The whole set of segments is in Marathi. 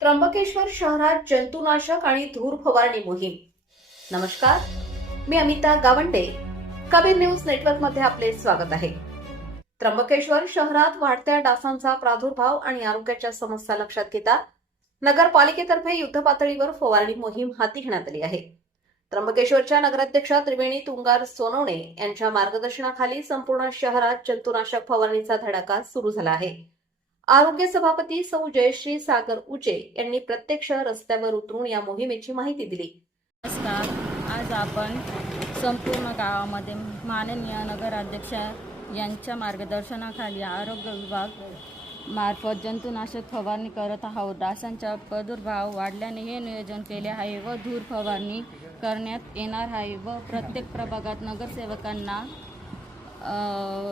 त्र्यंबकेश्वर शहरात जंतुनाशक आणि धूर फवारणी मोहीम। नमस्कार, मी अमिता गावंडे। कबीर न्यूज नेटवर्क मध्ये आपले स्वागत आहे। त्र्यंबकेश्वर शहरात वाढत्या डासांचा प्रादुर्भाव आणि आरोग्याच्या समस्या लक्षात घेता नगरपालिकेतर्फे युद्धपातळीवर फवारणी मोहीम हाती घेण्यात आली आहे। त्र्यंबकेश्वरच्या नगराध्यक्षा त्रिवेणी तुंगार सोनवणे यांच्या मार्गदर्शनाखाली संपूर्ण शहरात जंतुनाशक फवारणीचा धडाका सुरू झाला आहे। आरोग्य सभापती सौ जयश्री सागर उचे यांनी प्रत्यक्ष रस्त्यावर उतरून या मोहिमेची माहिती दिली। नमस्कार, आज आपण संपूर्ण गावामध्ये माननीय नगराध्यक्ष यांच्या मार्गदर्शनाखाली आरोग्य विभाग मार्फत जंतुनाशक फवारणी करत आहोत। डासांचा प्रादुर्भाव वाढल्याने हे नियोजन केले आहे व धूर फवारणी करण्यात येणार आहे व प्रत्येक प्रभागात नगरसेवकांना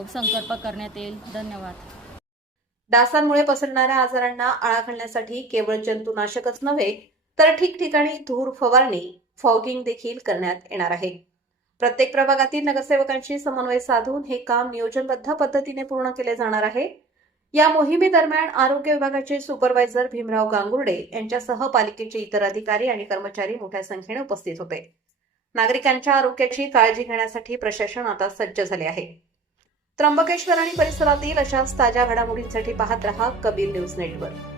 संकल्प करण्यात येईल। धन्यवाद। डासांमुळे पसरणाऱ्या आजारांना आळा घालण्यासाठी केवळ जंतुनाशकच नव्हे तर ठिकठिकाणी धूर फवारणी फॉगिंग देखील करण्यात येणार आहे। प्रत्येक प्रभागातील नगरसेवकांशी समन्वय साधून हे काम नियोजनबद्ध पद्धतीने पूर्ण केले जाणार आहे। या मोहिमेदरम्यान आरोग्य विभागाचे सुपरवायझर भीमराव गांगुर्डे यांच्यासह पालिकेचे इतर अधिकारी आणि कर्मचारी मोठ्या संख्येने उपस्थित होते। नागरिकांच्या आरोग्याची काळजी घेण्यासाठी प्रशासन आता सज्ज झाले आहे। त्र्यंबकेश्वर आणि परिसरातील अशाच ताज्या घडामोडींसाठी पाहत रहा कबीर न्यूज नेटवर्क।